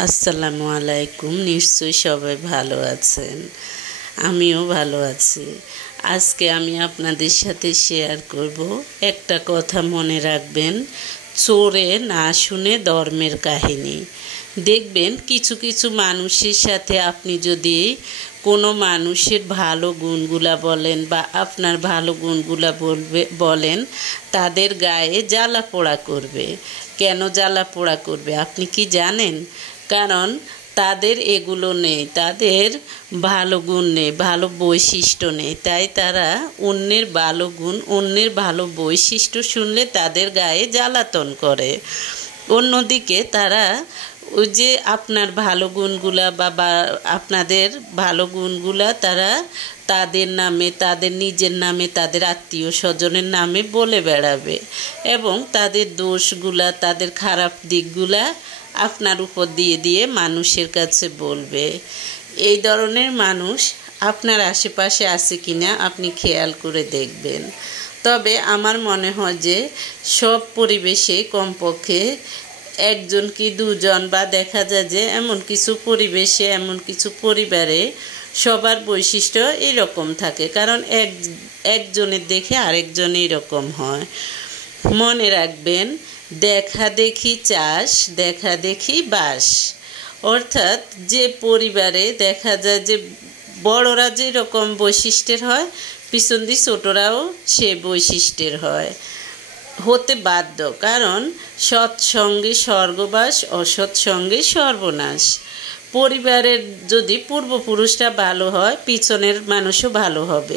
আসসালামু আলাইকুম। নিশ্চয়ই সবাই ভালো আছেন, আমিও ভালো আছি। আজকে আমি আপনাদের সাথে শেয়ার করব একটা কথা, মনে রাখবেন, চোরে না শুনে ধর্মের কাহিনী। দেখবেন কিছু কিছু মানুষের সাথে আপনি যদি কোনো মানুষের ভালো গুণগুলা বলেন বা আপনার ভালো গুণগুলা বলেন, তাদের গায়ে জ্বালা পোড়া করবে। কেন জ্বালা পোড়া করবে আপনি কি জানেন? কারণ তাদের এগুলো নেই, তাদের ভালো গুণ নেই, ভালো বৈশিষ্ট্য নেই, তাই তারা অন্যের ভালো গুণ, অন্যের ভালো বৈশিষ্ট্য শুনলে তাদের গায়ে জ্বালাতন করে। অন্যদিকে তারা ওই যে আপনার ভালো গুণগুলা বা আপনাদের ভালো গুণগুলা তারা তাদের নামে, তাদের নিজের নামে, তাদের আত্মীয় স্বজনের নামে বলে বেড়াবে এবং তাদের দোষগুলা, তাদের খারাপ দিকগুলা আপনার উপর দিয়ে দিয়ে মানুষের কাছে বলবে। এই ধরনের মানুষ আপনার আশেপাশে আছে কিনা আপনি খেয়াল করে দেখবেন। তবে আমার মনে হয় যে সব পরিবেশে কমপক্ষে একজন কি দুজন, বা দেখা যায় যে এমন কিছু পরিবেশে, এমন কিছু পরিবারে সবার বৈশিষ্ট্য এরকম থাকে, কারণ একজনের দেখে আরেকজন এরকম হয়। মনে রাখবেন, দেখা দেখি চাষ, দেখা দেখি বাস। অর্থাৎ যে পরিবারে দেখা যায় যে বড়রা যেরকম বৈশিষ্ট্যের হয়, পিছন দিয়ে ছোটরাও সে বৈশিষ্ট্যের হতে বাধ্য। কারণ সৎসঙ্গে স্বর্গবাস, অসৎসঙ্গে সর্বনাশ। পরিবারের যদি পূর্বপুরুষরা ভালো হয়, পিছনের মানুষও ভালো হবে।